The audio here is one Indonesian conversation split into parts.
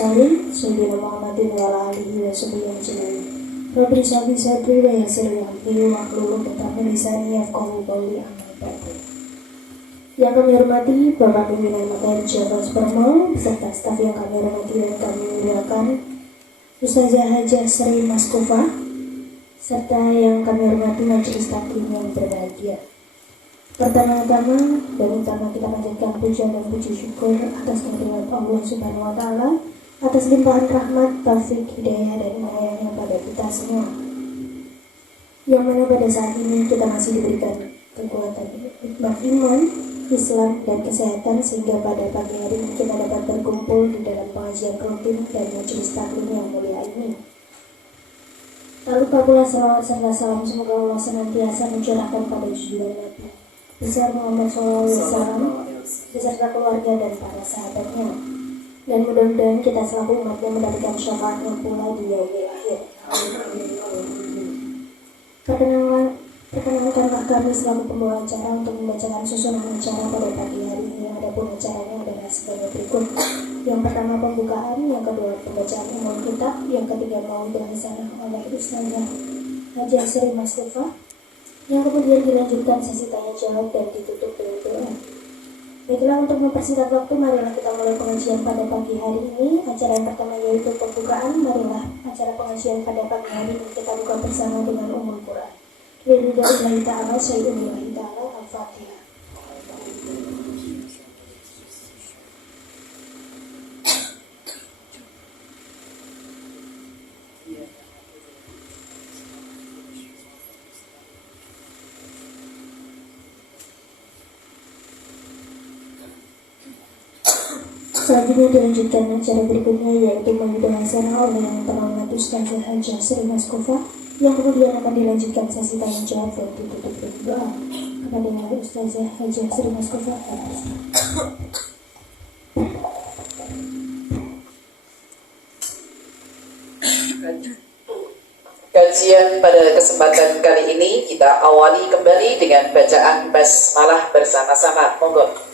mursalin sayyidina Muhammadin wa ala alihi wa sahbihi ajma'in. Rabbi shrah li sadri wa yassir li amri wahlul 'uqdatam min lisani yafqahu qawli. Amma ba'du. Yang kami hormati Bapak Pimpinan Materi Jawa Supermall beserta staf yang kami hormati dan kami muliakan, Ustazah Hajah Sri Maskova, serta yang kami hormati majelis taklim yang berbahagia. Pertama-tama dan utama kita panjatkan puja dan puji syukur atas kehadirat Allah Subhanahu wa Ta'ala, atas limpahan rahmat, taufik, hidayah dan inayahnya pada kita semua. Yang mana pada saat ini kita masih diberikan kekuatan nikmat iman, Islam dan kesehatan sehingga pada pagi hari ini kita dapat berkumpul di dalam pengajian rutin dan majelis taklim yang mulia ini. Tak lupa pula salawat serta salam semoga Allah senantiasa mencurahkan pada junjungan Nabi besar Muhammad SAW beserta keluarga dan para sahabatnya, dan mudah-mudahan kita selalu umatnya mendapatkan syafaatnya pula di yaumil akhir. Perkenalkanlah kami selaku pembawa acara untuk membacakan susunan acara pada pagi hari ini. Adapun acaranya adalah sebagai berikut. Yang pertama pembukaan, yang kedua pembacaan umum kitab, yang ketiga maudhu hasanah oleh Ustazah Hajah Sri Maskova, yang kemudian dilanjutkan sesi tanya jawab dan ditutup dengan doa. Baiklah, untuk mempersingkat waktu, marilah kita mulai pengajian pada pagi hari ini. Acara yang pertama yaitu pembukaan. Marilah acara pengajian pada pagi hari ini kita buka bersama dengan Ummul Quran. Bismillahirrahmanirrahim. Ta'ala Sayyidina Ta'ala Al-Fatihah. Selanjutnya dilanjutkan acara berikutnya yaitu maudhu hasanah oleh yang terhormat Ustazah Hajah Sri Maskova, yang kemudian akan dilanjutkan sesi tanya jawab dan ditutup dengan doa. Kepada yang Ustazah Hajah Sri Maskova. Kajian pada kesempatan kali ini kita awali kembali dengan bacaan basmalah bersama-sama. Monggo.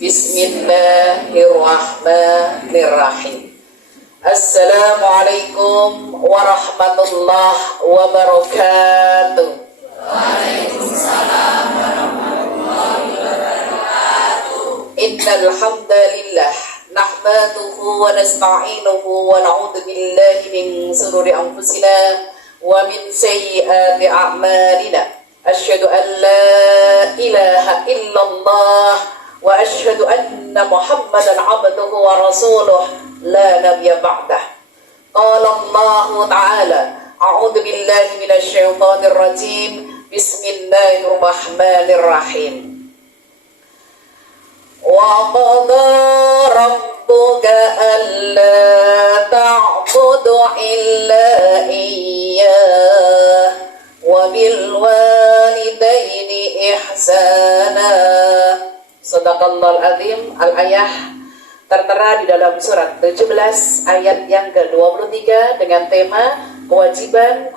Bismillahirrahmanirrahim. Assalamualaikum warahmatullahi wabarakatuh. Waalaikumsalam warahmatullahi wabarakatuh. Innal hamdalillah nahmaduhu wa nasta'inuhu wa na'udzu billahi min shururi anfusina wa min sayyiati a'malina. Asyhadu an la ilaha illallah wa asyhadu anna Muhammadan abduhu wa rasuluh la nabiyya ba'dah. Qala Allah ta'ala, a'udzu billahi minasy syaithanir rajim. Bismillahirrahmanirrahim. Wa qada rabbuka alla ta'budu illa iyyah wa bil walidaini ihsana. Sadaqallahul azim. Al-ayah tertera di dalam surat 17 ayat yang ke-23 dengan tema kewajiban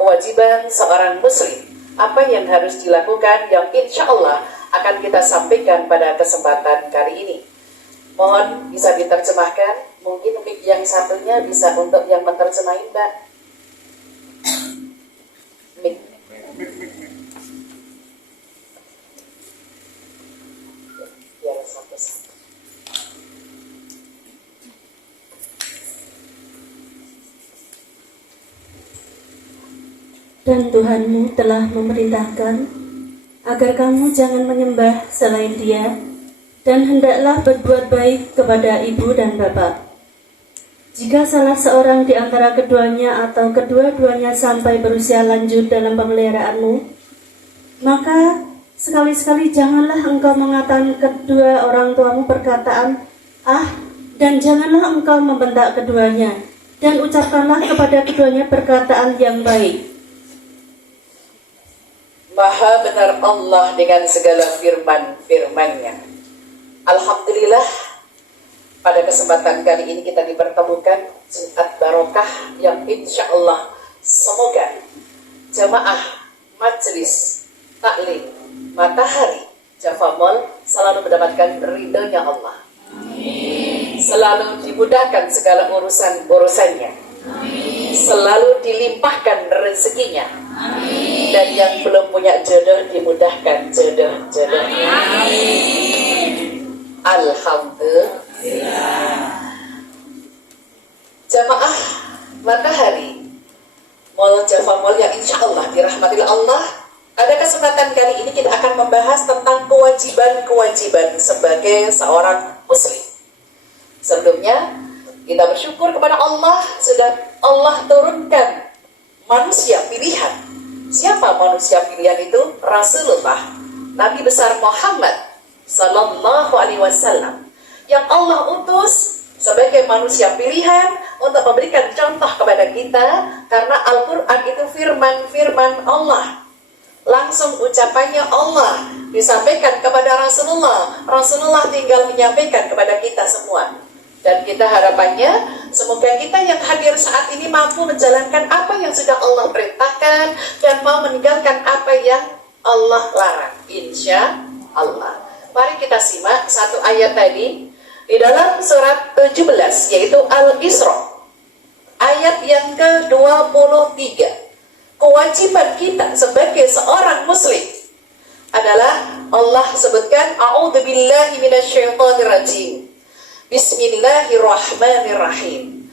seorang muslim. Apa yang harus dilakukan yang insya Allah akan kita sampaikan pada kesempatan kali ini. Mohon bisa diterjemahkan. Mungkin mic yang satunya bisa untuk yang menerjemahin, Mbak. Mic. Biar satu-satu. Dan Tuhanmu telah memerintahkan agar kamu jangan menyembah selain Dia, dan hendaklah berbuat baik kepada ibu dan bapak. Jika salah seorang di antara keduanya atau kedua-duanya sampai berusia lanjut dalam pemeliharaanmu, maka sekali-sekali janganlah engkau mengatakan kedua orang tuamu perkataan "ah", dan janganlah engkau membentak keduanya, dan ucapkanlah kepada keduanya perkataan yang baik. Maha benar Allah dengan segala firman-firman-Nya. Alhamdulillah, pada kesempatan kali ini kita dipertemukan Jumat Barokah yang insya Allah semoga jamaah majelis taklim Matahari Java Mall selalu mendapatkan ridhonya Allah. Amin. Selalu dimudahkan segala urusannya. Selalu dilimpahkan rezekinya. Dan yang belum punya jodoh dimudahkan jodohnya. Alhamdulillah. Jamaah Matahari Mall Java Mall yang insya Allah dirahmati Allah, pada kesempatan kali ini kita akan membahas tentang kewajiban-kewajiban sebagai seorang muslim. Sebelumnya kita bersyukur kepada Allah sudah Allah turunkan manusia pilihan. Siapa manusia pilihan itu? Rasulullah, Nabi besar Muhammad Sallallahu Alaihi Wasallam, yang Allah utus sebagai manusia pilihan untuk memberikan contoh kepada kita, karena Al-Quran itu firman Allah. Langsung ucapannya Allah disampaikan kepada Rasulullah tinggal menyampaikan kepada kita semua. Dan kita harapannya semoga kita yang hadir saat ini mampu menjalankan apa yang sudah Allah perintahkan dan mau meninggalkan apa yang Allah larang, insya Allah. Mari kita simak satu ayat tadi di dalam surat 17, yaitu Al-Isra, ayat yang ke-23. Kewajiban kita sebagai seorang muslim adalah Allah sebutkan, a'udzubillahi minasyaitonirrajim. Bismillahirrahmanirrahim.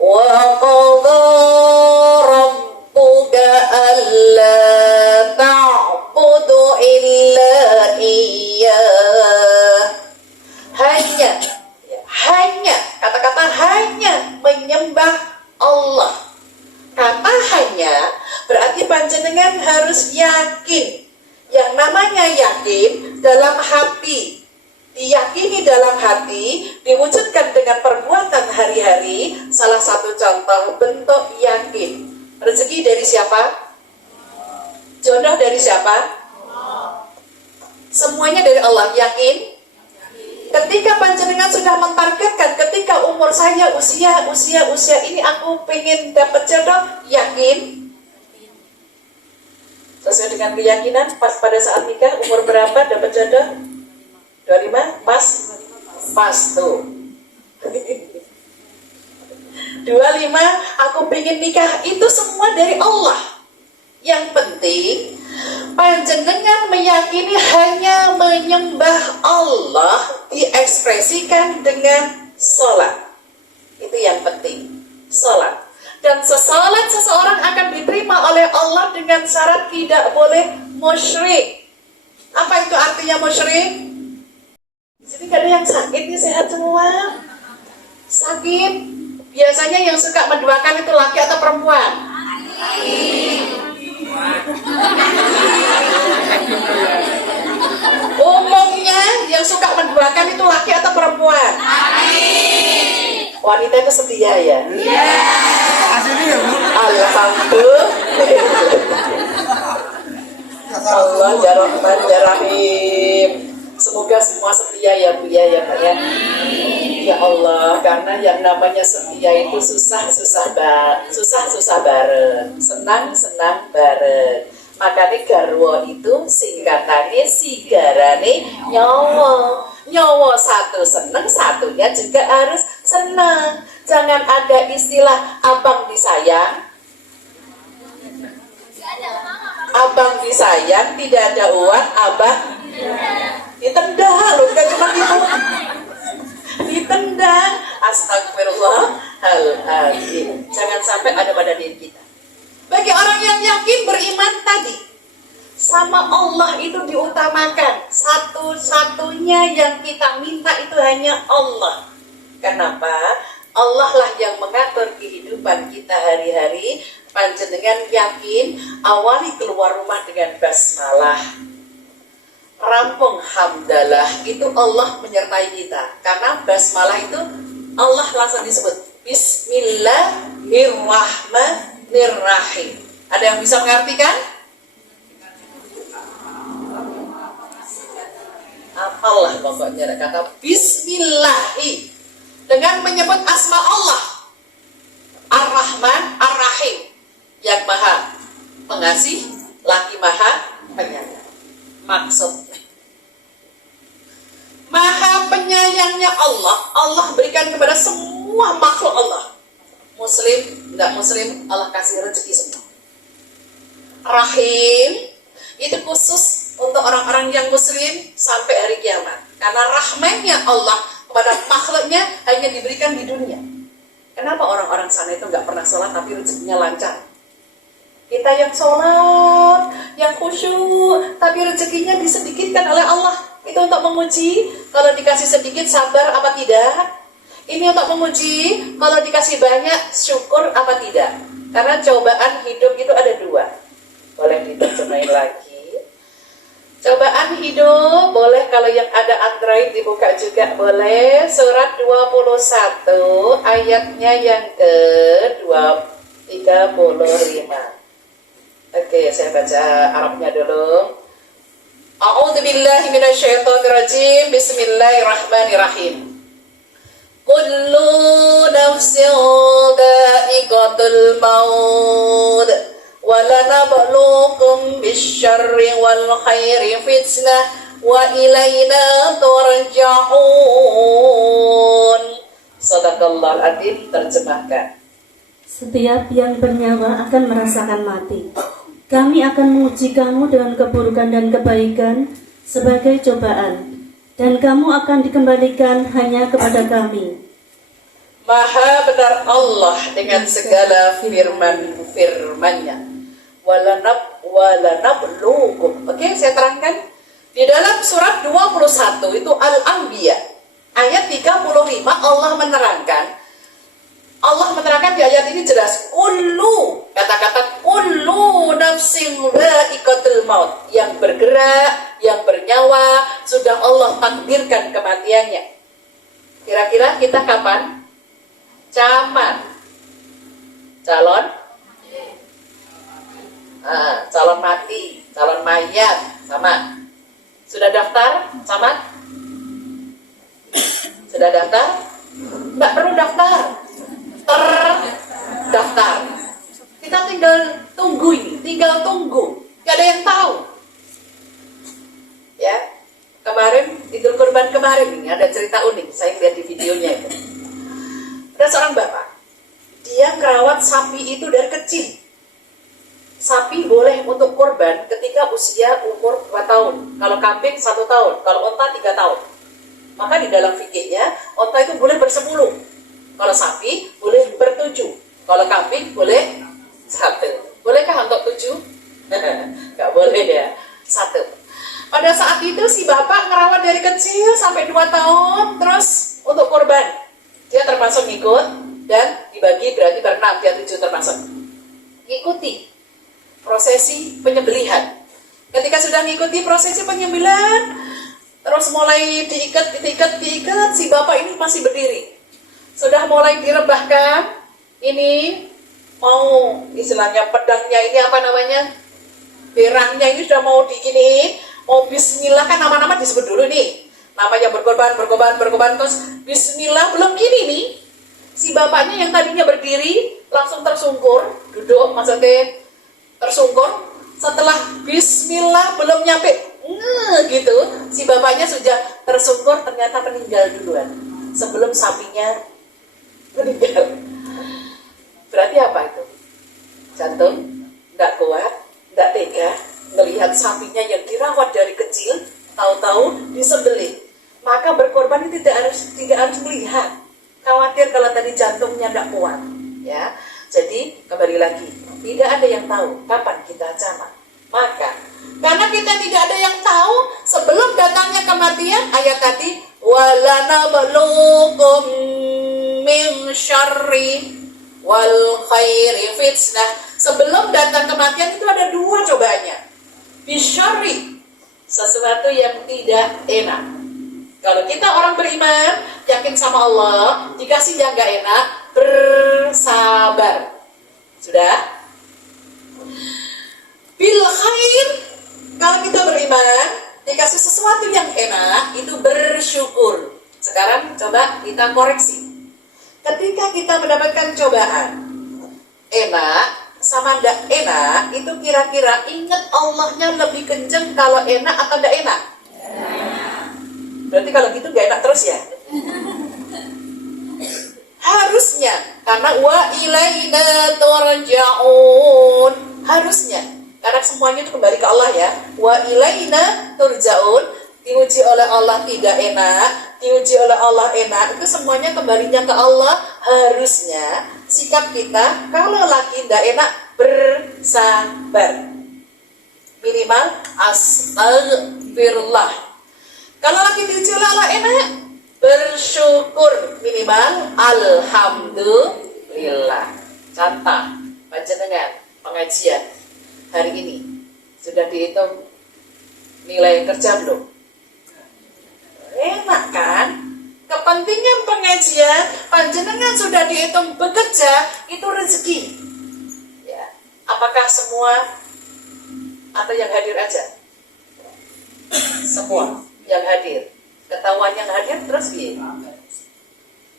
Wa qadha rabbuka alla ta'budu illa iyyah. Hanya, kata-kata hanya menyembah Allah. Kata hanya berarti panjenengan harus yakin. Yang namanya yakin dalam hati, diyakini dalam hati, diwujudkan dengan perbuatan hari-hari. Salah satu contoh bentuk yakin. Rezeki dari siapa? Jodoh dari siapa? Semuanya dari Allah. Yakin? Ketika panjenengan sudah mentargetkan, ketika umur saya usia ini aku pengen dapat jodoh, yakin? Sesuai dengan keyakinan, pas pada saat nikah umur berapa dapat jodoh? 25? Pas tuh. 25 aku pengen nikah, itu semua dari Allah. Yang penting panjenengan meyakini hanya menyembah Allah, diekspresikan dengan sholat. Itu yang penting, sholat. Dan sesalat seseorang akan diterima oleh Allah dengan syarat tidak boleh musyrik. Apa itu artinya musyrik? Di sini gak ada yang sakit, ya sehat semua. Sakit. Biasanya yang suka menduakan itu laki atau perempuan? Umumnya yang suka menduakan itu laki atau perempuan? Wanita itu setia ya? Alhamdulillah. Allah ya Rahman ya Rahim. Semoga semua setia ya Bu ya Pak ya. Ya Allah, karena yang namanya setia itu susah bareng, senang bareng. Makanya garwa itu singkatannya sigarane nyawa satu seneng, satunya juga harus senang. Jangan ada istilah abang disayang tidak ada uang, abang ditendang loh, bukan cuma ditendang. Astagfirullahaladzim. Jangan sampai ada pada diri kita. Bagi orang yang yakin beriman tadi, sama Allah itu diutamakan. Satu-satunya yang kita minta itu hanya Allah. Kenapa? Allah lah yang mengatur kehidupan kita hari-hari. Panjenengan yakin, awali keluar rumah dengan basmalah, rampung hamdalah, itu Allah menyertai kita. Karena basmalah itu Allah langsung disebut Bismillahirrahmanirrahim. Ada yang bisa mengartikan? Apalah pokoknya kata Bismillahi, dengan menyebut asma Allah Ar-Rahman Ar-Rahim, yang maha pengasih lagi maha penyayang. Maksudnya Maha penyayangnya Allah, Allah berikan kepada semua makhluk Allah. Muslim, enggak muslim, Allah kasih rezeki semua. Rahim, itu khusus untuk orang-orang yang muslim sampai hari kiamat. Karena rahmatnya Allah kepada makhluknya hanya diberikan di dunia. Kenapa orang-orang sana itu nggak pernah sholat tapi rezekinya lancar? Kita yang sholat, yang khusyuk, tapi rezekinya disedikitkan oleh Allah. Itu untuk menguji, kalau dikasih sedikit sabar apa tidak? Ini untuk menguji, kalau dikasih banyak syukur apa tidak? Karena cobaan hidup itu ada dua. Boleh diterjemahin lagi. Cobaan hidup, boleh kalau yang ada Android dibuka juga boleh. Surat 21 ayatnya yang ke-35. Oke, saya baca Arabnya dulu. A'udzubillahi minasyaitonirrajim. Bismillahirrahmanirrahim. Kullu nafsin dha'iqatul maut wa lanabluukum bisyarri wal khairi fitnah wa ilaina turja'un. Shadaqallahul adzim. Terjemahkan. Setiap yang bernyawa akan merasakan mati. Kami akan menguji kamu dengan keburukan dan kebaikan sebagai cobaan, dan kamu akan dikembalikan hanya kepada kami. Maha benar Allah dengan segala firman-firmannya. Walanabluukum. Oke, saya terangkan. Di dalam surat 21 itu Al-Anbiya ayat 35 Allah menerangkan di ayat ini jelas, kullu, kata-kata kullu nafsin dha'iqatul maut, yang bergerak, yang bernyawa, sudah Allah takdirkan kematiannya. Kira-kira kita kapan? Calon mati, calon mayat, sama. Sudah daftar, sama? Sudah daftar? Nggak perlu daftar. Terdaftar. Kita tinggal tunggu ini, Gak ada yang tahu. Ya, kemarin Idul Kurban kemarin ini ada cerita unik. Saya lihat di videonya itu. Ada seorang bapak, dia ngerawat sapi itu dari kecil. Sapi boleh untuk kurban ketika usia umur 2 tahun. Kalau kambing 1 tahun, kalau onta 3 tahun. Maka di dalam fikihnya, onta itu boleh bersepuluh. Kalau sapi boleh ber7, kalau kambing boleh 1. Bolehkah untuk 7? Nggak boleh ya, 1. Pada saat itu si bapak ngerawat dari kecil sampai 2 tahun, terus untuk kurban. Dia termasuk ngikut dan dibagi berarti ber6, dia 7 termasuk. Ikuti prosesi penyembelihan. Ketika sudah ngikuti prosesi penyembelihan, terus mulai diikat, si bapak ini masih berdiri. Sudah mulai direbahkan, ini mau istilahnya pedangnya ini apa namanya, berangnya ini sudah mau diginiin, mau bismillah, kan nama-nama disebut dulu nih, namanya berkorban, terus bismillah, belum gini nih, si bapaknya yang tadinya berdiri langsung tersungkur, duduk maksudnya tersungkur, setelah bismillah belum nyampe gitu, si bapaknya sudah tersungkur, ternyata meninggal duluan sebelum sapinya meninggal. Berarti apa itu? Jantung tidak kuat, tidak tega melihat sapinya yang dirawat dari kecil, tahu-tahu disembelih. Maka berkorban itu tidak harus melihat. Khawatir kalau tadi jantungnya tidak kuat, ya. Jadi kembali lagi, tidak ada yang tahu kapan kita jamak. Maka karena kita tidak ada yang tahu sebelum datangnya kematian, ayat tadi walanabluukum min syarri wal khairi fitnah. Sebelum datang kematian itu ada 2 cobaannya. Bisyarri, sesuatu yang tidak enak. Kalau kita orang beriman, yakin sama Allah, dikasih yang gak enak, bersabar. Sudah? Bil khair, kalau kita beriman, dikasih sesuatu yang enak, itu bersyukur. Sekarang coba kita koreksi. Ketika kita mendapatkan cobaan, enak sama ndak enak, itu kira-kira ingat Allahnya lebih kenceng kalau enak atau ndak enak? Berarti kalau gitu gak enak terus ya. Harusnya, karena wa ilaina turja'un. Harusnya, karena semuanya itu kembali ke Allah ya. Wa ilaina turja'un, diuji oleh Allah tidak enak, diuji oleh Allah enak, itu semuanya kembalinya ke Allah. Harusnya sikap kita kalau lagi tidak enak bersabar. Minimal astagfirullah. Kalau lagi diuji oleh Allah enak, bersyukur. Minimal alhamdulillah. Contoh panjenengan pengajian hari ini sudah dihitung nilai kerja belum? Enak kan? Kepentingan pengajian panjenengan sudah dihitung bekerja, itu rezeki ya. Apakah semua atau yang hadir aja? Semua yang hadir. Ketahuan yang hadir terus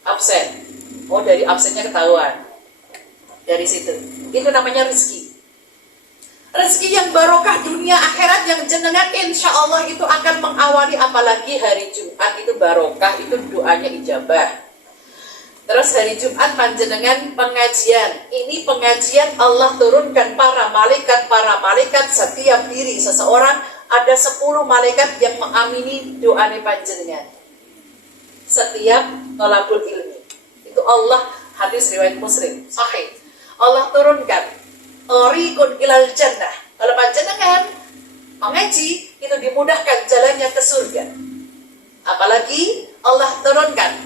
absen. Oh, dari absennya ketahuan. Dari situ. Itu namanya rezeki. Rezeki yang barokah dunia akhirat yang jenengan insya Allah itu akan mengawali, apalagi hari Jumat itu barokah, itu doanya ijabah. Terus hari Jumat panjenengan pengajian. Ini pengajian Allah turunkan para malaikat setiap diri seseorang ada 10 malaikat yang mengamini doanya panjenengan. Setiap thalabul ilmi. Itu Allah, hadis riwayat Muslim sahih. Allah turunkan tariqun ilal jannah. Kalau panjenengan mengaji itu dimudahkan jalannya ke surga. Apalagi Allah turunkan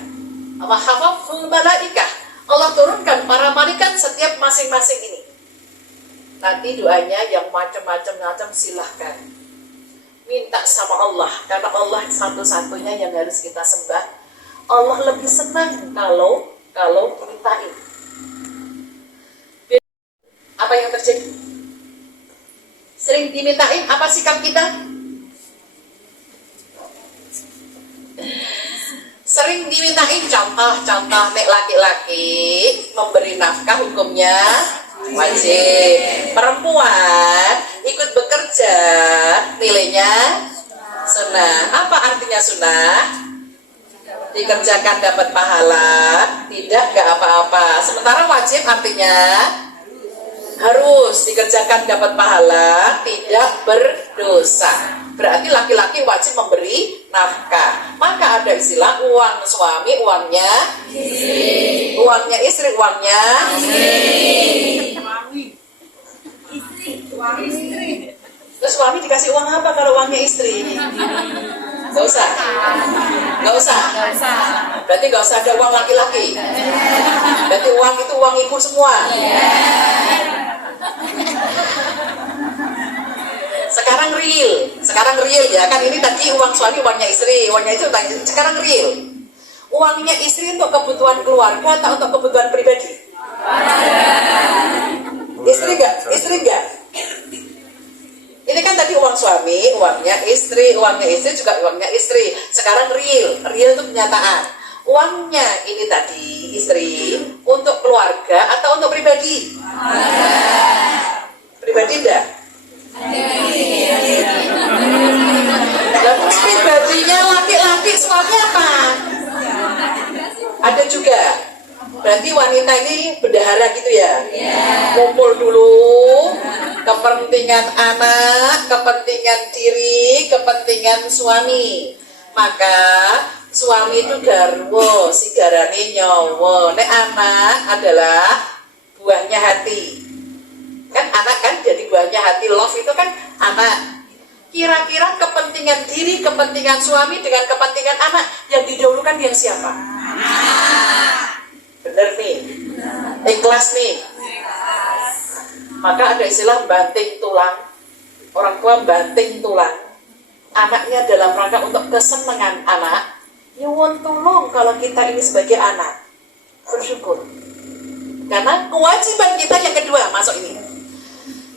mahafaful malaikah. Allah turunkan para malaikat setiap masing-masing ini. Nanti doanya yang macam-macam silahkan minta sama Allah, karena Allah satu-satunya yang harus kita sembah. Allah lebih senang kalau mintain. Apa yang terjadi? Sering dimintain, apa sikap kita? Sering dimintain, contoh nek laki-laki memberi nafkah hukumnya wajib. Perempuan ikut bekerja nilainya sunnah. Apa artinya sunnah? Dikerjakan dapat pahala, tidak gak apa-apa. Sementara wajib artinya harus dikerjakan dapat pahala, tidak berdosa. Berarti laki-laki wajib memberi nafkah. Maka ada istilah uang suami, uangnya istri. Uangnya istri, uangnya istri. Terus suami dikasih uang apa kalau uangnya istri? Gak usah. Berarti gak usah ada uang laki-laki. Berarti uang itu uang ibu semua. Sekarang real ya kan, ini tadi uang suami, uangnya istri, uangnya itu sekarang real. Uangnya istri untuk kebutuhan keluarga atau untuk kebutuhan pribadi? Istri enggak? Ini kan tadi uang suami, uangnya istri juga uangnya istri. Sekarang real itu kenyataan. Uangnya ini tadi istri untuk keluarga atau untuk pribadi? Pribadi enggak? Lalu pribadinya laki-laki, suami apa? Ada juga. Berarti wanita ini bendahara gitu ya? Kumpul dulu, kepentingan anak, kepentingan diri, kepentingan suami. Maka suami itu garwo, sigarane nyawa. Nek anak adalah buahnya hati. Kan anak kan jadi buahnya hati, love itu kan anak. Kira-kira kepentingan diri, kepentingan suami dengan kepentingan anak yang didahulukan yang siapa? Bener nih? Ikhlas nih? Maka ada istilah banting tulang. Orang tua banting tulang anaknya dalam rangka untuk kesenangan anak. Nyuwun tulung kalau kita ini sebagai anak bersyukur. Karena kewajiban kita yang kedua masuk ini.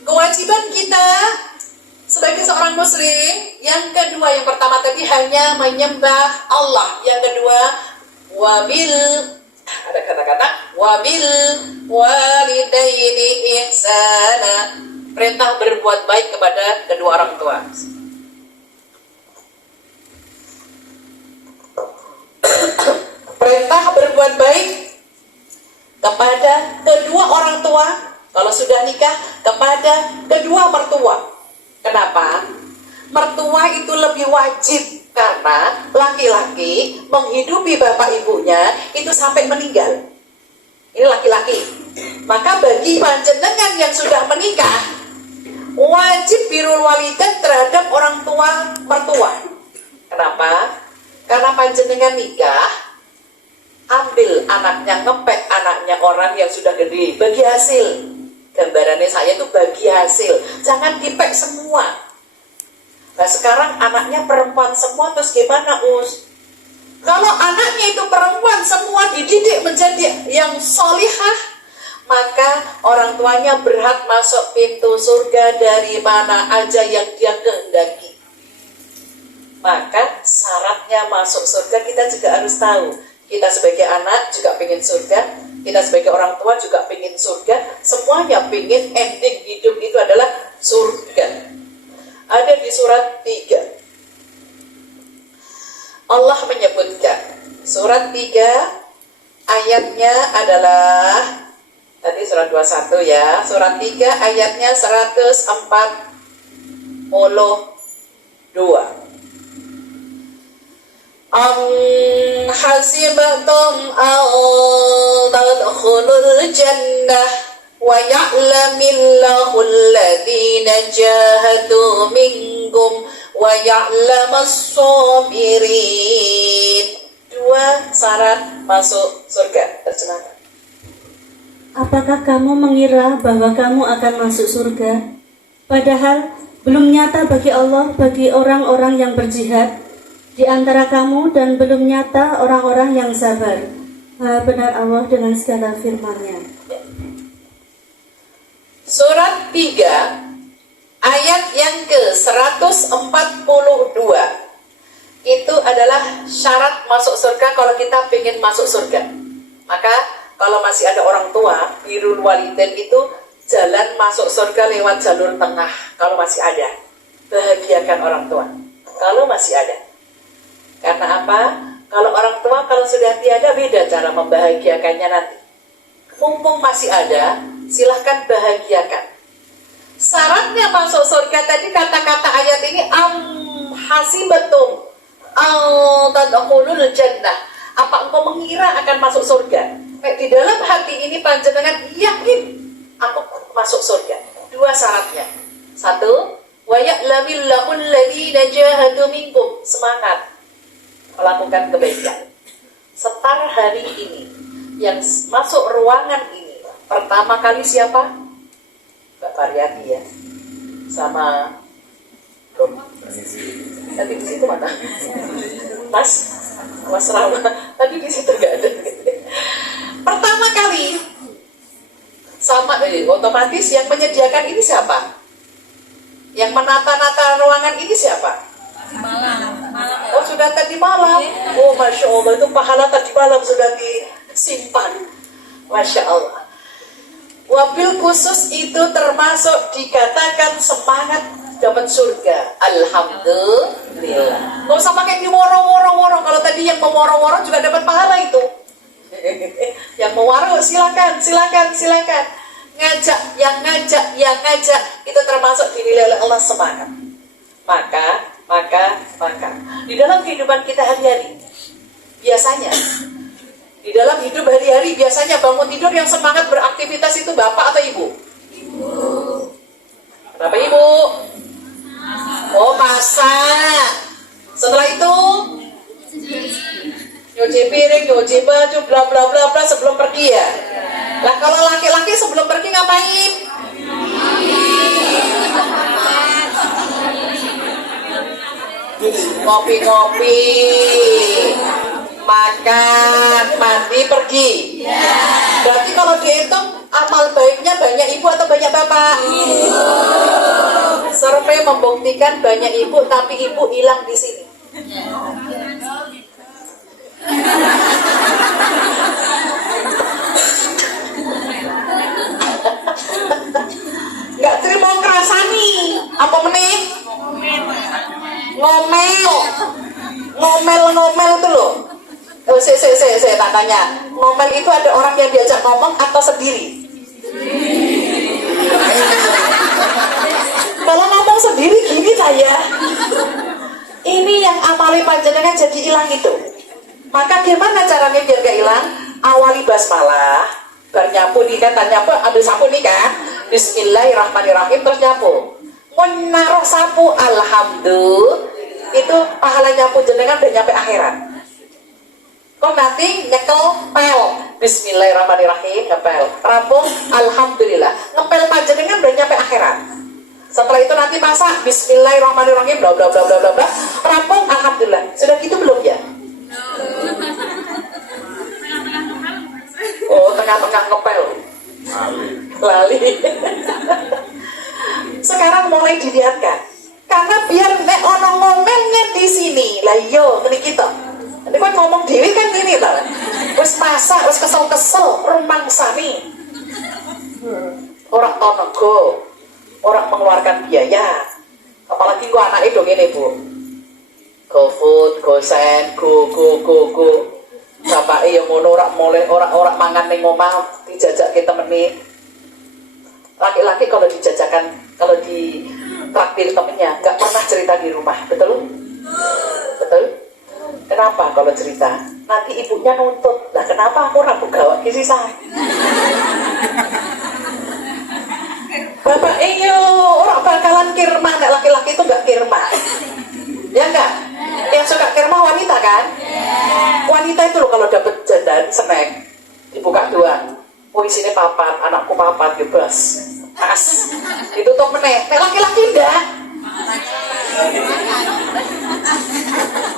Kewajiban kita sebagai seorang muslim, yang kedua, yang pertama tadi hanya menyembah Allah. Yang kedua, ada kata-kata wabil walidaini ihsana. Perintah berbuat baik kepada kedua orang tua. berbuat baik kepada kedua orang tua, kalau sudah nikah kepada kedua mertua. Kenapa? Mertua itu lebih wajib karena laki-laki menghidupi bapak ibunya itu sampai meninggal. Ini laki-laki. Maka bagi panjenengan yang sudah menikah, wajib birrul walidain terhadap orang tua mertua. Kenapa? Karena panjenengan nikah, ambil anaknya, ngepet anaknya orang yang sudah gede, bagi hasil. Gambarannya saya itu bagi hasil, jangan dipek semua. Nah sekarang anaknya perempuan semua, terus gimana Us? Kalau anaknya itu perempuan semua dididik menjadi yang solihah, maka orang tuanya berhak masuk pintu surga dari mana aja yang dia kehendaki. Maka syaratnya masuk surga kita juga harus tahu. Kita sebagai anak juga pengen surga, kita sebagai orang tua juga pengen surga, semuanya pengen ending hidup itu adalah surga. Ada di surat 3. Allah menyebutkan, surat 3 ayatnya adalah, tadi surat 21 ya, surat 3 ayatnya 142. Hasibtum an tadkhulul jannah wa ya'lamillahu alladhina jahadu minkum wa ya'lamas sabirin. 2 syarat masuk surga. Terjemahkan. Apakah kamu mengira bahwa kamu akan masuk surga, padahal belum nyata bagi Allah, bagi orang-orang yang berjihad di antara kamu, dan belum nyata orang-orang yang sabar? Maha benar Allah dengan segala firman-Nya. Surat 3 ayat yang ke-142 itu adalah syarat masuk surga. Kalau kita ingin masuk surga, maka kalau masih ada orang tua, birrul walidain itu jalan masuk surga lewat jalur tengah. Kalau masih ada, bahagiakan orang tua kalau masih ada. Karena apa? Kalau orang tua kalau sudah tiada, beda cara membahagiakannya nanti. Mumpung masih ada, silahkan bahagiakan. Syaratnya masuk surga tadi, kata-kata ayat ini, hasibatum tadkhulul jannah. Apa engkau mengira akan masuk surga? Di dalam hati ini panjenengan yakin aku masuk surga. 2 syaratnya. 1, wa ya'lamillahu alladhina jahadu minkum. Semangat melakukan kebaikan. Setar hari ini yang masuk ruangan ini pertama kali siapa? Mbak Mariati ya, sama tadi di situ mana? Mas Rama tadi di situ nggak ada. Pertama kali sama otomatis yang menyediakan ini siapa? Yang menata-nata ruangan ini siapa? Oh sudah tadi malam. Oh Masya Allah, itu pahala tadi malam sudah disimpan. Masya Allah. Wabil khusus itu termasuk dikatakan semangat dapat surga. Alhamdulillah. Nggak usah pakai diworo-woro-woro. Kalau tadi yang memoro-woro juga dapat pahala itu. Yang mewaro silakan. Ngajak itu termasuk dinilai oleh Allah semangat. Maka di dalam kehidupan kita hari-hari, biasanya di dalam hidup hari-hari biasanya bangun tidur yang semangat beraktivitas itu bapak atau ibu? Kenapa ibu? Oh masak. Setelah itu nyuci piring, nyuci baju, bla bla bla bla sebelum pergi ya. Nah kalau laki-laki sebelum pergi ngapain? Ngopi-ngopi, makan, mandi, pergi. Berarti kalau dihitung amal baiknya banyak ibu atau banyak bapak? Survei membuktikan banyak ibu, tapi ibu hilang di sini. Nggak terima ngerasani apa meneh? Ngomel itu loh. Saya tak tanya, Ngomel itu ada orang yang diajak ngomong atau sendiri? Kalau ngomong sendiri gini saya, ini yang amali panjenengan jadi hilang itu. Maka gimana caranya biar gak hilang? Awali basmalah, bar nyapu nih kan, nyapu ambil sapu nih kan, Bismillahirrahmanirrahim, terus nyapu. Menaruh sapu, alhamdulillah, itu pahala nyapu jenengan udah nyampe akhirat. Kok nanti nyekel pel, Bismillahirrahmanirrahim, ngepel, rampung, alhamdulillah, ngepel panjenengan udah nyampe akhirat. Setelah itu nanti masak, Bismillahirrahmanirrahim, bla bla bla bla bla bla, rampung, alhamdulillah. Sudah gitu belum ya? Oh, tengah-tengah ngepel, lali. Sekarang mulai dilihatkan, karena biar nek ono ngomelnya di sini, lah yo, ini kita. Ini kan ngomong dewi kan gini lah. Wes masak, wes kesel-kesel, rumang sami. Orang tonego, orang mengeluarkan biaya. Apalagi gua anak itu gini bu. Go food, go send, go. Bapaknya yang ngono orang mangan ning omah dijajak kita menit. Laki-laki kalau dijajakan, kalau di traktir temennya nggak pernah cerita di rumah, betul? Betul? Kenapa kalau cerita? Nanti ibunya nuntut. Lah kenapa aku rabu gawat kisi saya? Bapak iyo orang bakalan kirma, nek laki-laki itu nggak kirma. Ya enggak? Yang suka kirma wanita kan? Wanita itu loh kalau dapet jajan snack dibuka doang. Oh isinya papat, anakku papat, bebas. Pas. Ditutup meneh. Nek laki-laki enggak.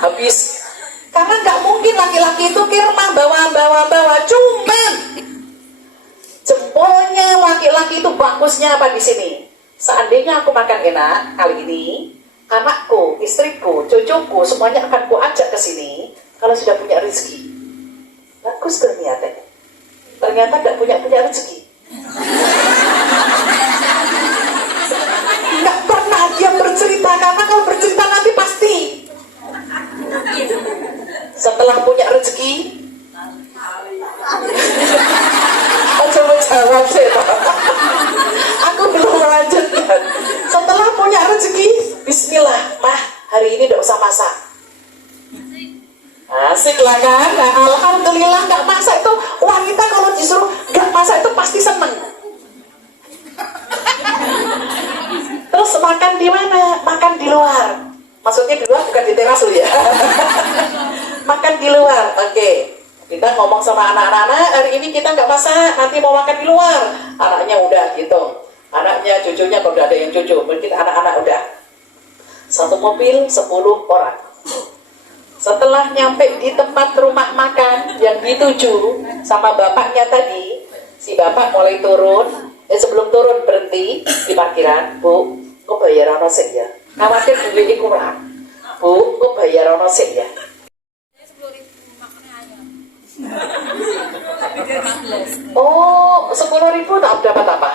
Habis. Karena nggak mungkin laki-laki itu kirma bawa. Cuman jempolnya laki-laki itu bagusnya apa di sini? Seandainya aku makan enak kali ini, anakku, istriku, cucuku semuanya akan ku ajak ke sini. Kalau sudah punya rezeki, bagus ternyata. Ternyata nggak punya rezeki. Nggak pernah dia bercerita, karena kalau bercerita nanti pasti. Setelah punya rezeki, coba jawab sih. Aku belum melanjutkan. Setelah punya rezeki, Bismillah, mah hari ini tidak usah masak. Asik lah kan? Nah, alhamdulillah nggak masak itu wanita kalau disuruh nggak masak itu pasti seneng. Terus makan di mana? Makan di luar. Maksudnya di luar bukan di teras loh ya. Makan di luar, oke. Kita ngomong sama anak-anak, hari ini kita nggak masak, nanti mau makan di luar. Anaknya udah gitu. Anaknya, cucunya kalau udah ada yang cucu, mungkin anak-anak udah. Satu mobil 10 orang. Setelah nyampe di tempat rumah makan yang dituju sama bapaknya tadi, si bapak mulai turun. Sebelum turun berhenti di parkiran. Bu, kok bayar ono sik ya? Khawatir duitnya kurang. Bu, kok bayar ono sik ya? Oh, 10.000 tak dapat apa?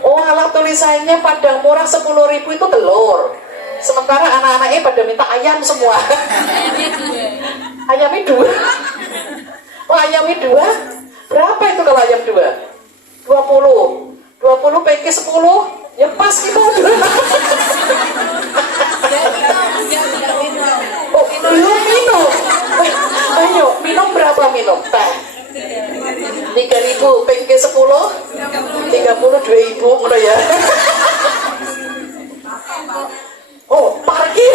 Oh, alat tulisannya Padang Murah 10.000 itu telur. Sementara anak-anaknya pada minta ayam semua. Ayamnya 2. Oh, ayamnya 2. Berapa itu kalau ayam 2? 20. 20 PK 10. Ya pas gitu. Oh, belum minum. Ayo, minum berapa minum? Teh. 3.000 PK 10. 32.000 ngono ya. Oh, parkir.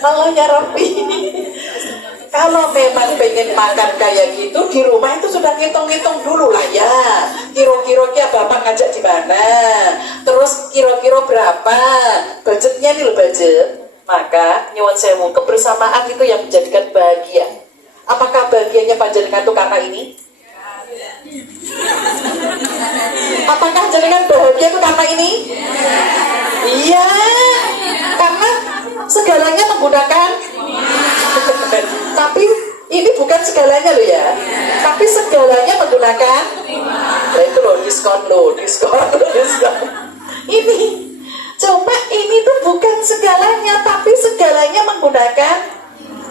Allah ya Rabbi. Kalau memang pengen makan kayak gitu di rumah itu sudah ngitung-ngitung dulu lah ya. Kira-kira bapak ngajak di mana, terus kira-kira berapa, budgetnya nih loh budget. Maka nyuwun sewu, kebersamaan itu yang menjadikan bahagia. Apakah bahagianya panjenengan itu karena ini? Apakah jenengan bahagia itu karena ini? Iya, karena segalanya menggunakan. Tapi ini bukan segalanya loh ya. Tapi segalanya menggunakan. Nah itu loh diskon. Ini cuma ini tuh bukan segalanya, tapi segalanya menggunakan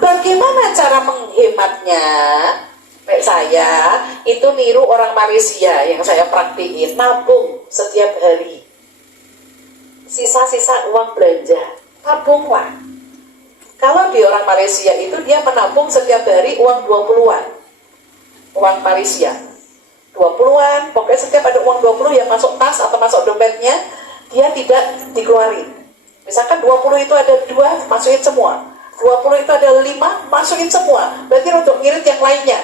Bagaimana cara menghematnya? Kayak saya itu niru orang Malaysia yang saya praktikin, nabung setiap hari. Sisa-sisa uang belanja, tabunglah. Kalau di orang Malaysia itu dia menabung setiap hari uang 20-an. Uang Malaysia 20-an, pokoknya setiap ada uang 20 yang masuk tas atau masuk dompetnya, dia tidak dikeluarin. Misalkan 20 itu ada 2, masukin semua. 20 itu ada 5, masukin semua. Berarti untuk ngirit yang lainnya.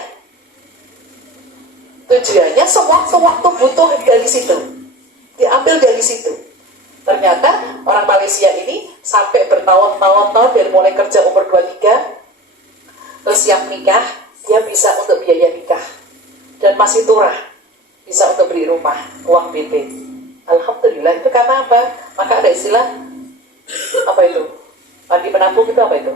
Tujuannya sewaktu-waktu butuh dari situ, diambil dari situ. Ternyata orang Malaysia ini sampai bertahun-tahun dari mulai kerja umur 23, terus siap nikah, dia bisa untuk biaya nikah. Dan masih turah, bisa untuk beli rumah, uang BP. Alhamdulillah, itu karena apa? Maka ada istilah, apa itu? Padi menabung itu apa itu?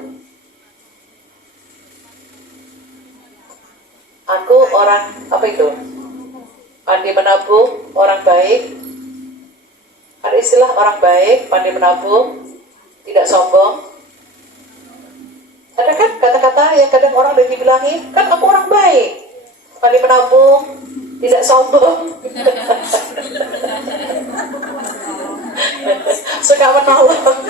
Aku orang, apa itu? Pandai menabung, orang baik. Ada istilah orang baik, pandai menabung, tidak sombong. Ada kan kata-kata yang kadang orang udah dibilangin, kan aku orang baik, pandai menabung, tidak sombong. Suka menolong.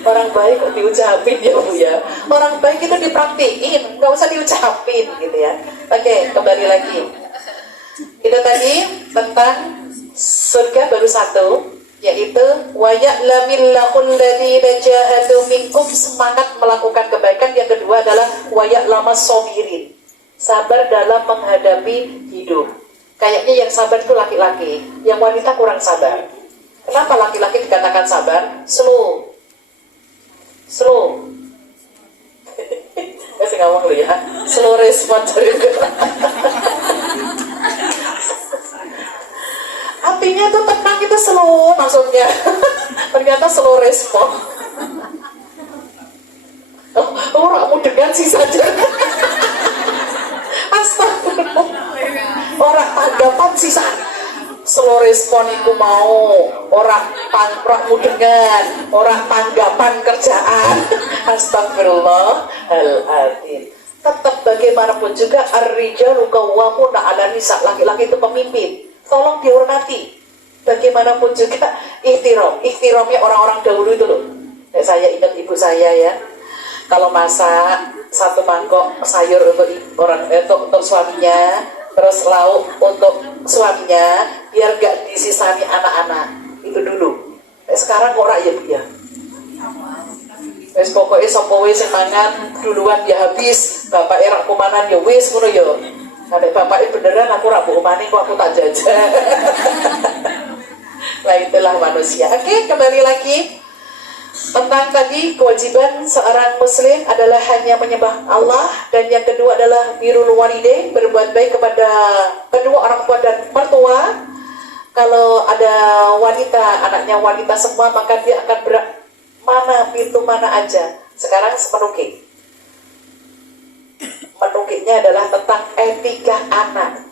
Orang baik kok diucapin ya Bu ya. Orang baik itu dipraktikin, nggak usah diucapin gitu ya. Oke, kembali lagi. Itu tadi tentang surga baru satu, yaitu wa ya'lamillahul ladzina jahadu minkum, semangat melakukan kebaikan. Yang kedua adalah wa ya'lamas sabirin, sabar dalam menghadapi hidup. Kayaknya yang sabar itu laki-laki, yang wanita kurang sabar. Kenapa laki-laki dikatakan sabar? Slow. Masih ngomong lu ya. Slow respon. Artinya tuh tenang itu slow maksudnya. Ternyata slow respon. Orangmu dengan sih saja. Astagfirullah. Orang tanggapan sisa. Slow respon itu mau orang pangkrakmu dengan orang tanggapan kerjaan. Astagfirullahaladzim. Tetap bagaimanapun juga ar-rijalu qawwamuna 'alan nisa, laki-laki itu pemimpin, tolong dihormati. Bagaimanapun juga ikhtiramnya orang-orang dahulu itu loh. Saya ingat ibu saya ya, kalau masak satu mangkok sayur untuk untuk suaminya, terus lauk untuk suaminya, biar gak disisani anak-anak. Itu dulu. Sekarang ora ya Bu ya. Wes pokoknya sapa wis sing mangan duluan ya habis, bapak rak kumanan ya wis ngono ya. Sampai bapaknya beneran aku rak mbok omani kok aku tak jajan. Lah itulah manusia. Oke, kembali lagi. Tentang tadi kewajiban seorang muslim adalah hanya menyembah Allah, dan yang kedua adalah birrul walidain, berbuat baik kepada kedua orang tua dan mertua. Kalau ada wanita, anaknya wanita semua, maka dia akan mana pintu mana aja. Sekarang menukik. Menukiknya adalah tentang etika anak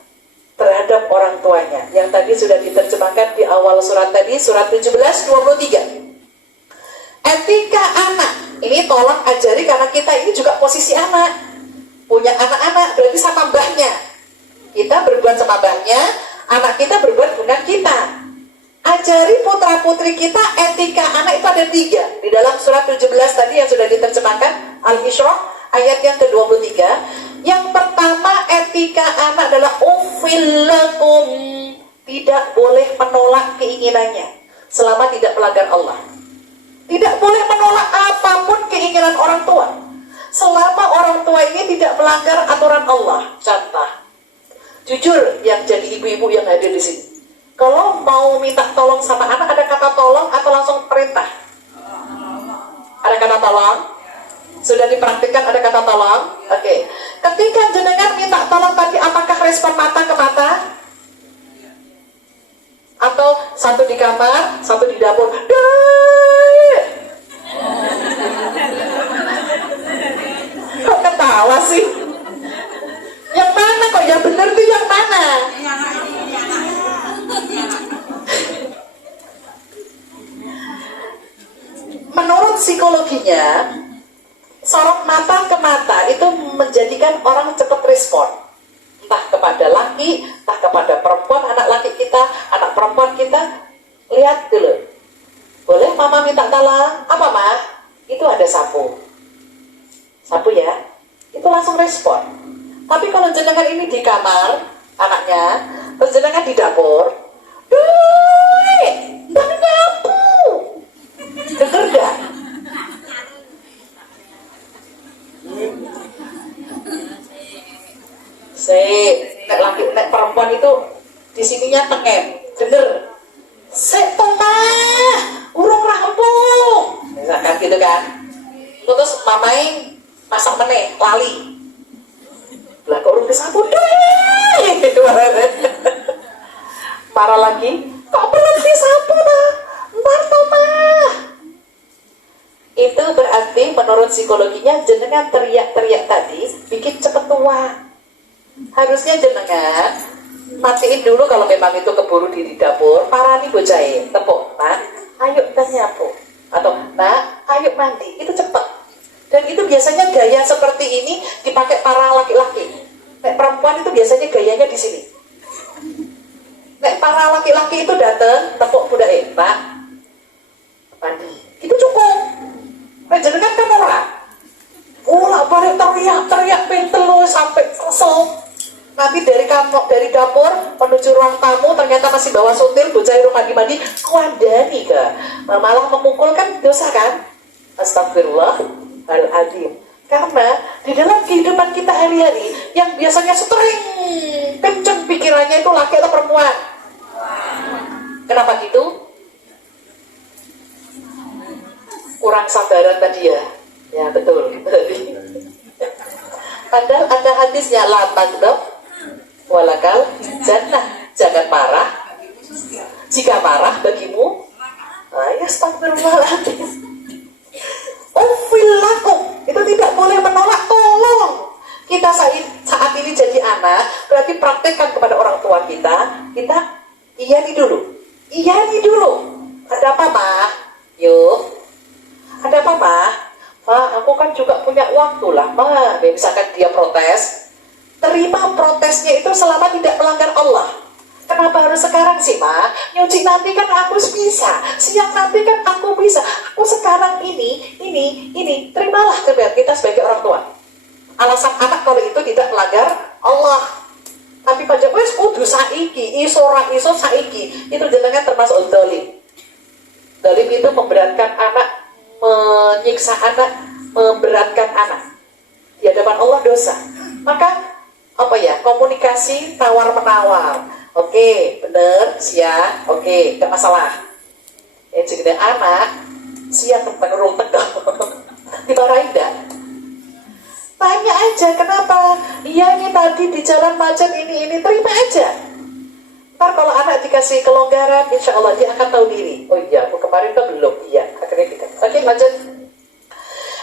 terhadap orang tuanya. Yang tadi sudah diterjemahkan di awal surat tadi, surat 17:23. Etika anak, ini tolong ajari karena kita ini juga posisi anak. Punya anak-anak, berarti sama mbahnya. Kita berbuat sama mbahnya, anak kita berbuat dengan kita. Ajari putra-putri kita etika anak itu ada 3. Di dalam surat 17 tadi yang sudah diterjemahkan, Al-Isra ayat yang ke-23. Yang pertama etika anak adalah ufillakum, tidak boleh menolak keinginannya selama tidak melanggar Allah. Tidak boleh menolak apapun keinginan orang tua selama orang tua ini tidak melanggar aturan Allah. Contoh, jujur yang jadi ibu-ibu yang hadir di sini, kalau mau minta tolong sama anak, ada kata tolong atau langsung perintah? Ada kata tolong? Sudah dipraktikkan ada kata tolong? Oke. Ketika jenengan minta tolong tadi, apakah respon mata ke mata? Atau satu di kamar, satu di dapur? Kok ketawa sih? Yang mana kok? Yang benar tuh yang mana? Menurut psikologinya, sorot mata ke mata itu menjadikan orang cepat respon, entah kepada laki, entah kepada perempuan, anak laki kita, anak perempuan kita. Lihat dulu, boleh mama minta tolong? Apa mah? Itu ada sapu ya, itu langsung respon. Tapi kalau jenengan ini di kamar anaknya, terus jenengan di dapur, mbak nyapu, denger gak? Nek laki, nek perempuan itu di sininya tengen, denger. Tomah, urung rampung, misalkan gitu kan. Terus mamai masak meneh, lali. Lah kok urung disapu deh. Marah lagi, kok belum disapu lah? Ntar Tomah. Itu berarti menurut psikologinya jenengan teriak-teriak tadi bikin cepet tua. Harusnya jenengan matiin dulu kalau memang itu keburu di dapur, parani bocahe, tepuk, nah, ayo kita nyapu, atau nah, ayo mandi, itu cepet. Dan itu biasanya gaya seperti ini dipakai para laki-laki. Nek perempuan itu biasanya gayanya di sini. Nek para laki-laki itu datang, tepuk budake, Pak, mandi, itu cukup. Nek jenengan kan ora, balik teriak-teriak pintel sampai kesel. Nanti dari dapur menuju ruang tamu ternyata masih bawa suntil, bocah rumah mandi, kuandani ke, malah memukul, kan dosa kan? Astagfirullahaladzim. Karena di dalam kehidupan kita hari-hari yang biasanya sering kenceng pikirannya itu laki atau perempuan. Kenapa gitu? Kurang sabaran tadi ya. Ya betul. Padahal ada hadisnya, la taghdab walakal jannah, jangan marah, jika marah bagimu ya astagfirullahaladzim. Lakum, itu tidak boleh menolak tolong. Kita saat ini jadi anak, berarti praktekkan kepada orang tua kita iyani dulu. Ada apa mah? Yuk, ada apa mah? Ma, aku kan juga punya waktu lah mah. Misalkan dia protes, terima protesnya itu selama tidak melanggar Allah. Kenapa harus sekarang sih, Ma? Nyuci nanti kan aku bisa, siang nanti kan aku bisa. Aku sekarang ini. Terimalah kebenaran kita sebagai orang tua. Alasan anak kalau itu tidak melanggar Allah. Tapi pada wes kudu saiki, iso saiki. Itu jenengan termasuk dolim. Dolim itu memberatkan anak, menyiksa anak, memberatkan anak. Di hadapan Allah dosa. Maka komunikasi tawar-menawar. Oke, bener, siap, oke, gak masalah. Jadi anak siap menurut tegak. Dimarahin gak? Tanya aja kenapa. Iya ini tadi di jalan macet ini, terima aja. Ntar kalau anak dikasih kelonggaran, insya Allah dia akan tahu diri. Oh iya, aku kemarin kan belum. Iya, akhirnya kita. Oke, lanjut.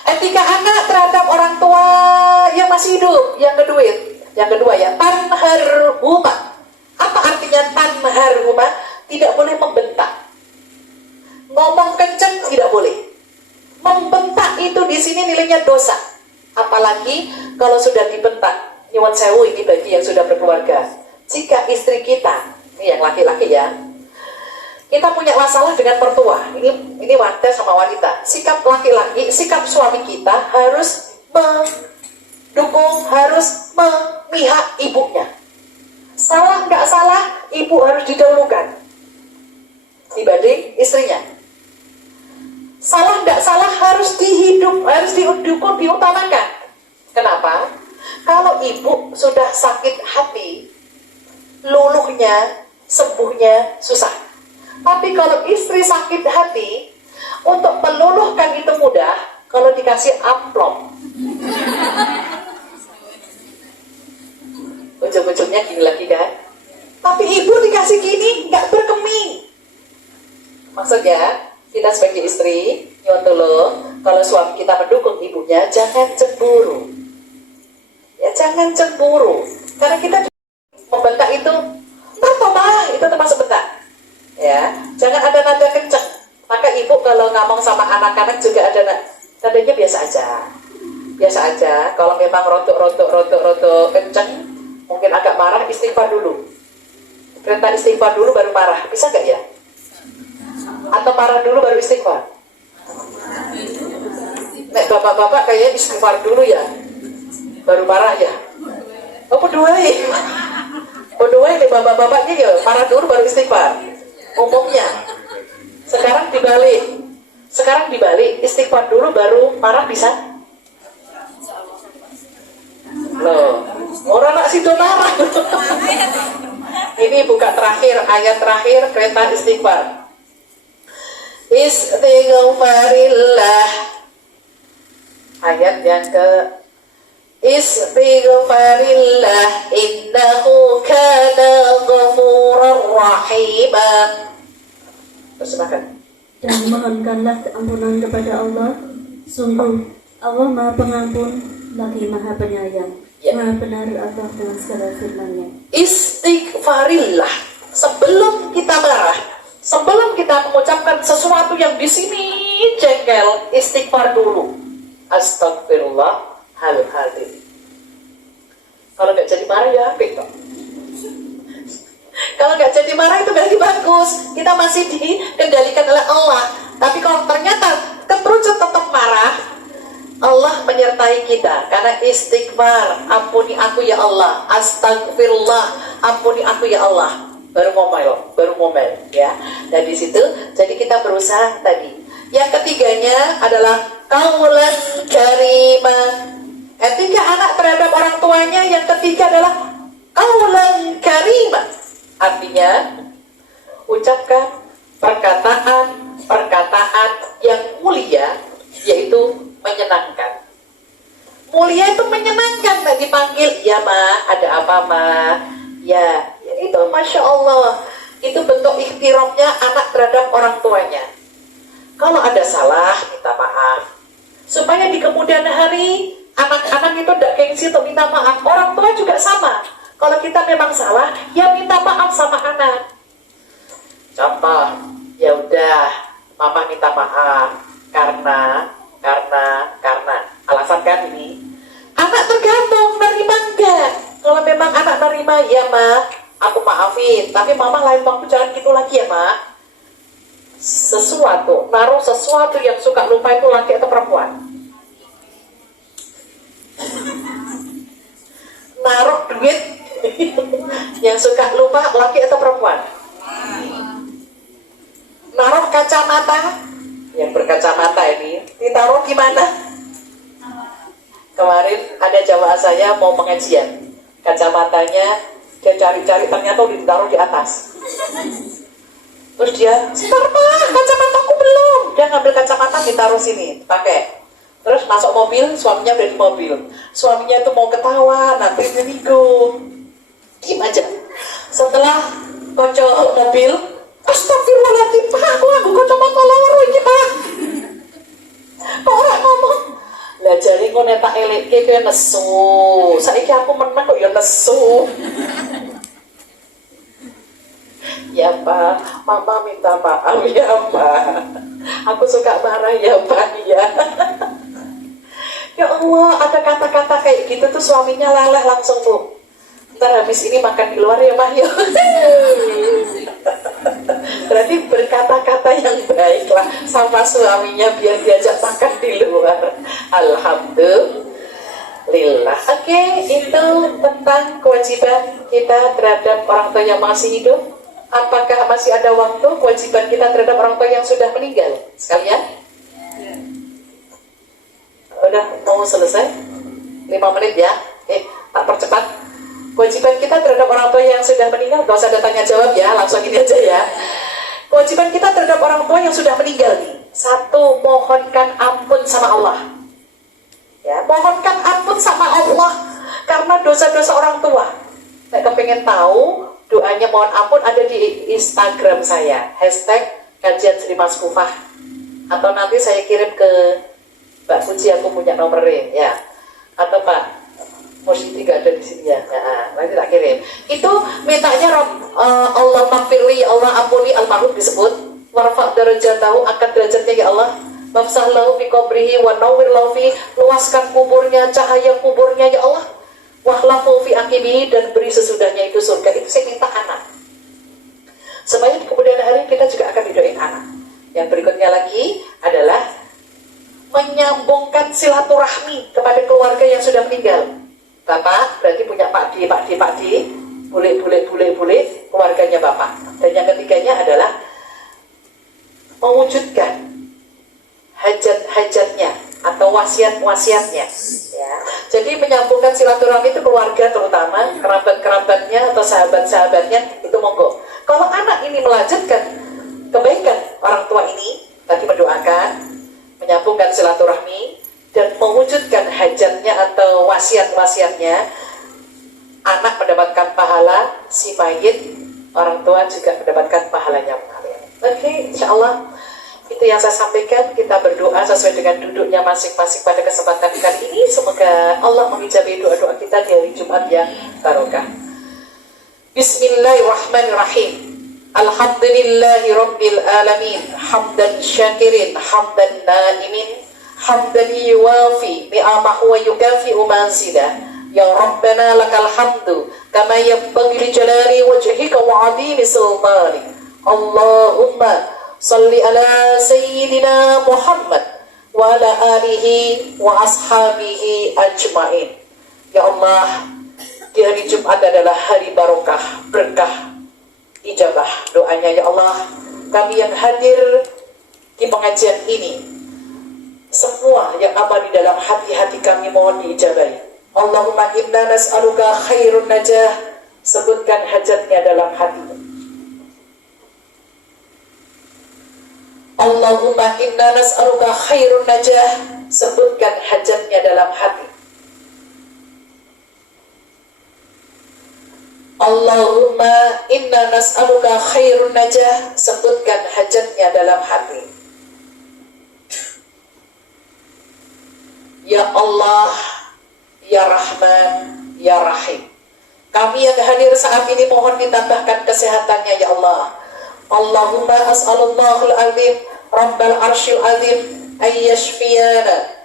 Etika anak terhadap orang tua yang masih hidup, yang kedua ya, tanharhuma. Apa artinya tanharhuma? Tidak boleh membentak. Ngomong kenceng tidak boleh. Membentak itu di sini nilainya dosa. Apalagi kalau sudah dibentak. Nyuwun sewu ini bagi yang sudah berkeluarga. Jika istri kita, ini yang laki-laki ya, kita punya masalah dengan mertua. Ini wanita sama wanita. Sikap laki-laki, sikap suami kita harus mendukung, harus memihak ibunya. Salah nggak salah, ibu harus didahulukan dibanding istrinya. Salah nggak salah harus didukung, diutamakan. Kenapa? Kalau ibu sudah sakit hati, luluhnya, sembuhnya susah. Tapi kalau istri sakit hati, untuk meluluhkan itu mudah kalau dikasih amplop. Ujung-ujungnya gini lagi kan. Tapi ibu dikasih gini nggak berkeming. Maksudnya kita sebagai istri nyuwun tolong, kalau suami kita mendukung ibunya, jangan cemburu. Ya jangan cemburu. Karena kita membentak itu, apa mah? Itu termasuk bentak. Ya, jangan ada nada kenceng. Maka ibu kalau ngomong sama anak-anak juga ada nadanya biasa aja. biasa aja. Kalau memang rotok kenceng, mungkin agak marah, istighfar dulu. Perintah istighfar dulu baru marah, bisa nggak ya? Atau marah dulu baru istighfar? Nek bapak-bapak kayaknya istighfar dulu ya, baru marah ya. Oh berduai nih bapak-bapaknya ya, marah dulu baru istighfar. Umumnya. Sekarang dibalik, istighfar dulu baru marah bisa? Loh, orang nak situ marah. Ini bukan terakhir, ayat terakhir perintah istighfar. Istighfarillah. Ayat yang ke Istighfarillah innahu kana ghafurar rahima. Persilakan. Dan mohonkanlah keampunan kepada Allah. Sungguh Allah Maha Pengampun lagi Maha Penyayang. Ya. Maha benar Allah dengan segala firman-Nya. Istighfarillah. Sebelum kita marah, sebelum kita mengucapkan sesuatu yang di sini jengkel, istighfar dulu. Astagfirullahaladzim. Kalau nggak jadi marah ya apik kok. Kalau nggak jadi marah itu berarti bagus. Kita masih dikendalikan oleh Allah. Tapi kalau ternyata keterucut tetap marah, Allah menyertai kita. Karena istighfar, ampuni aku ya Allah. Astagfirullah, ampuni aku ya Allah. Baru ngomel ya. Dan di situ jadi kita berusaha tadi. Yang ketiganya adalah qaulan karimah. Ketiga anak terhadap orang tuanya. Yang ketiga adalah qaulan karimah. Artinya ucapkan perkataan yang mulia, yaitu menyenangkan. Mulia itu menyenangkan. Nah, dipanggil, ya ma, ada apa ma? Ya itu masya Allah. Itu bentuk ikhtiramnya anak terhadap orang tuanya. Kalau ada salah, minta maaf. Supaya di kemudian hari anak-anak itu tidak gengsi untuk minta maaf. Orang tua juga sama. Kalau kita memang salah, ya minta maaf sama anak. Contoh, ya udah, mama minta maaf karena alasan kan ini. Anak tergantung nerima enggak. Kalau memang anak nerima, ya ma, aku maafin. Tapi mama lain waktu jangan gitu lagi ya ma. Naruh sesuatu yang suka lupa itu laki atau perempuan? Naruh duit yang suka lupa laki atau perempuan? Naruh kacamata, yang berkacamata ini ditaruh di mana? Kemarin ada jamaah saya mau pengajian, kacamatanya dia cari-cari ternyata udah ditaruh di atas. Terus dia, sebentar pak, kacamataku belum. Dia ngambil kacamata ditaruh sini, pakai. Terus masuk mobil, suaminya udah di mobil. Suaminya itu mau ketawa, nanti nyerigo. Diam aja. Setelah kocok mobil, astagfirullahaladzim, pak, aku kacamata loro ini pak. Kok orang ngomong? Lah jari kok netak eleke kowe nesu. Saiki aku menang kok ya nesu. Ya Pak, Mama minta maaf ya Pak. Aku suka marah ya Pak ya. Ya Allah, ada kata-kata kayak gitu tuh suaminya leleh langsung tuh. Ntar habis ini makan di luar ya Pak ya. Berarti berkata-kata yang baiklah sama suaminya biar diajak makan di luar. Alhamdulillah. Oke, itu tentang kewajiban kita terhadap orang tua yang masih hidup. Apakah masih ada waktu kewajiban kita terhadap orang tua yang sudah meninggal? Sekalian? Udah mau selesai? 5 menit ya? Tak percepat. Kewajiban kita terhadap orang tua yang sudah meninggal, gak usah ada tanya jawab ya, langsung gini aja ya. Kewajiban kita terhadap orang tua yang sudah meninggal nih. 1, mohonkan ampun sama Allah. Ya, mohonkan ampun sama Allah karena dosa-dosa orang tua. Saya kepengen tahu doanya mohon ampun ada di Instagram saya, #kajian Sri Maskufah. Atau nanti saya kirim ke Mbak Puji, aku punya nomornya ya. Atau Pak Mursyidi gak ada di sini ya. Nah, nanti tak kirim. Itu mintanya Allah maghfirli, Allah ampuni almarhum disebut. Warfa' darajatahu, angkat derajatnya ya Allah. Wafsah lahu fi qabrihi wa nawwir lahu fi, luaskan kuburnya, cahaya kuburnya ya Allah. Wahlafu fi aqibihi, dan beri sesudahnya itu surga. Itu saya minta anak. Supaya di kemudian hari kita juga akan didoain anak. Yang berikutnya lagi adalah menyambungkan silaturahmi kepada keluarga yang sudah meninggal. Bapak berarti punya Pak D, bule, keluarganya Bapak. Dan yang ketiganya adalah mewujudkan hajat-hajatnya atau wasiat-wasiatnya. Ya. Jadi menyambungkan silaturahmi itu keluarga, terutama kerabat-kerabatnya atau sahabat-sahabatnya, itu monggo. Kalau anak ini melanjutkan kebaikan orang tua ini, tadi mendoakan, menyambungkan silaturahmi, dan mewujudkan hajatnya atau wasiat-wasiatnya, anak mendapatkan pahala, si mayit, orang tua juga mendapatkan pahalanya. Oke, insya Allah itu yang saya sampaikan. Kita berdoa sesuai dengan duduknya masing-masing pada kesempatan kali ini. Semoga Allah mengijabahi doa-doa kita di hari Jumat yang barokah. Bismillahirrahmanirrahim. Alhamdulillahi Rabbil Alamin. Hamdan syakirin, hamdan naimin, hamdan yuwafi ni'amahu wa yukafi'u manzidah. Ya Rabbana lakal hamdu kama yanbaghi li jalali wajhika wa 'azimi sultanik. Allahumma salli ala sayyidina Muhammad wa ala alihi wa ashabihi ajmain. Ya Allah, di hari Jumat adalah hari barokah, berkah, ijabah doanya ya Allah. Kami yang hadir di pengajian ini, semua yang apa di dalam hati-hati kami mohon diijabahi. Allahumma inna nas'aluka khairun najah, sebutkan hajatnya dalam hati. Allahumma inna nas'aluka khairun najah, sebutkan hajatnya dalam hati. Allahumma inna nas'aluka khairun najah, sebutkan hajatnya dalam hati. Ya Allah, Ya Rahman, Ya Rahim, kami yang hadir saat ini mohon ditambahkan kesehatannya ya Allah. Allahumma as'alullahul azim Rabbal arshil azim ayyashfiyana.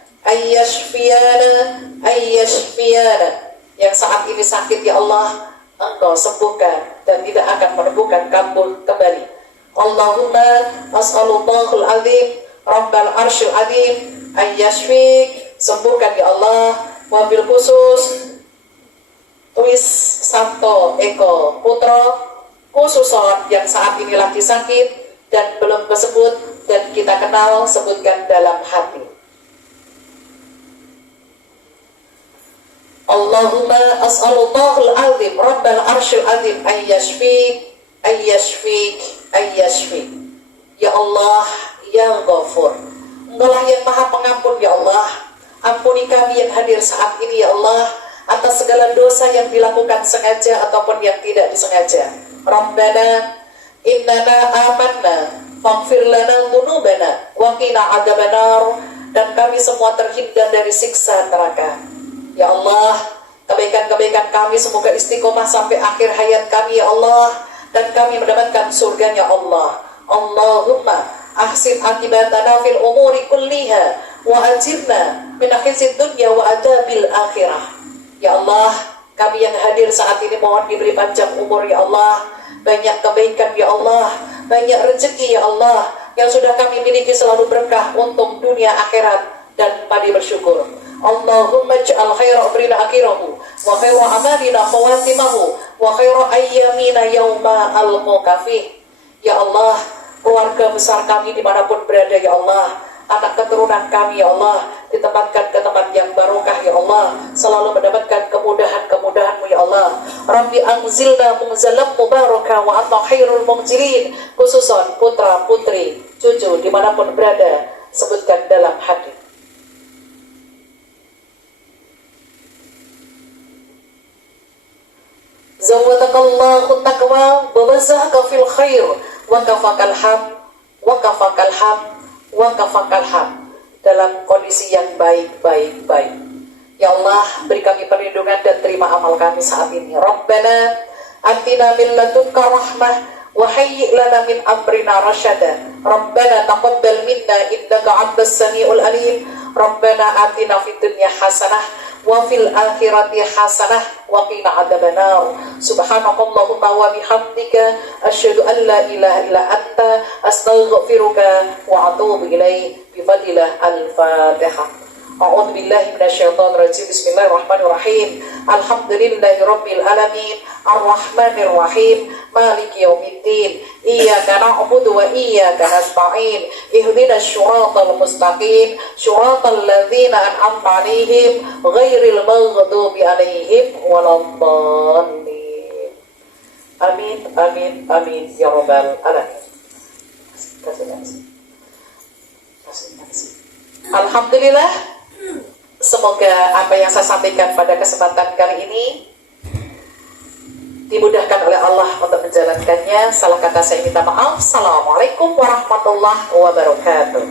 Yang saat ini sakit ya Allah, Engkau sembuhkan dan tidak akan menemukan kambuh kembali. Allahumma as'alullahul azim Rabbal arshil azim ayyashfik, sembuhkan ya Allah. Wabil khusus Twis Santo Eko Putra khususon yang saat ini lagi sakit dan belum kesebut dan kita kenal, sebutkan dalam hati. Allahumma as'alullahul azim Rabbal arshil azim ayyashfik. Ya Allah, Ya Ghafur, Engkaulah yang maha pengampun ya Allah. Ampuni kami yang hadir saat ini ya Allah atas segala dosa yang dilakukan sengaja ataupun yang tidak disengaja. Rabbana innana amanna faghfir lana dzunubana wa qina adzabannar, dan kami semua terhindar dari siksa neraka. Ya Allah, kebaikan-kebaikan kami semoga istiqomah sampai akhir hayat kami ya Allah, dan kami mendapatkan surganya Allah. Allahumma ahsin akibatana fil umuri kulliha wa ajirna min khizyid dunya wa adabil akhirah. Ya Allah, kami yang hadir saat ini mohon diberi panjang umur ya Allah, banyak kebaikan ya Allah, banyak rezeki ya Allah, yang sudah kami miliki selalu berkah untuk dunia akhirat dan padi bersyukur. Allahumma ja'al khaira umrina akhirahu wa khaira amalina khawatimahu wa khaira ayyamina yawma al-muqafih. Ya Allah, keluarga besar kami dimanapun berada ya Allah, anak keturunan kami ya Allah, ditempatkan ke tempat yang barokah ya Allah, selalu mendapatkan kemudahan-kemudahan-Mu ya Allah. Rabbi anzilna munzalam mubarakah wa anta khairul munzilin, khususon putra putri cucu dimanapun berada, sebutkan dalam hati. Zawwadakallahu taqwa wa wazahaka fil khair wa kafakal ham dalam kondisi yang baik. Ya Allah, beri kami perlindungan dan terima amal kami saat ini. Rabbana atina min ladunka rahmah وهيئ لنا من أمرنا رشدا ربنا تقبل منا إنك أنت السميع العليم ربنا آتنا في الدنيا حسنة وفي الآخرة حسنة وقنا عذاب النار سبحانك اللهم وبحمدك أشهد أن لا إله إلا أنت أستغفرك وأتوب إليك بفضل الفاتحة أعوذ بالله من الشيطان الرجيم بسم الله الرحمن الرحيم الحمد لله رب العالمين الرحمن الرحيم مالك يوم الدين إياك نعبد وإياك نستعين اهدنا الصراط المستقيم صراط الذين أنعمت عليهم غير المغضوب عليهم ولا الضالين آمين آمين آمين يا رب العالمين. Alhamdulillah, semoga apa yang saya sampaikan pada kesempatan kali ini dimudahkan oleh Allah untuk menjalankannya. Salah kata saya minta maaf. Assalamualaikum warahmatullahi wabarakatuh.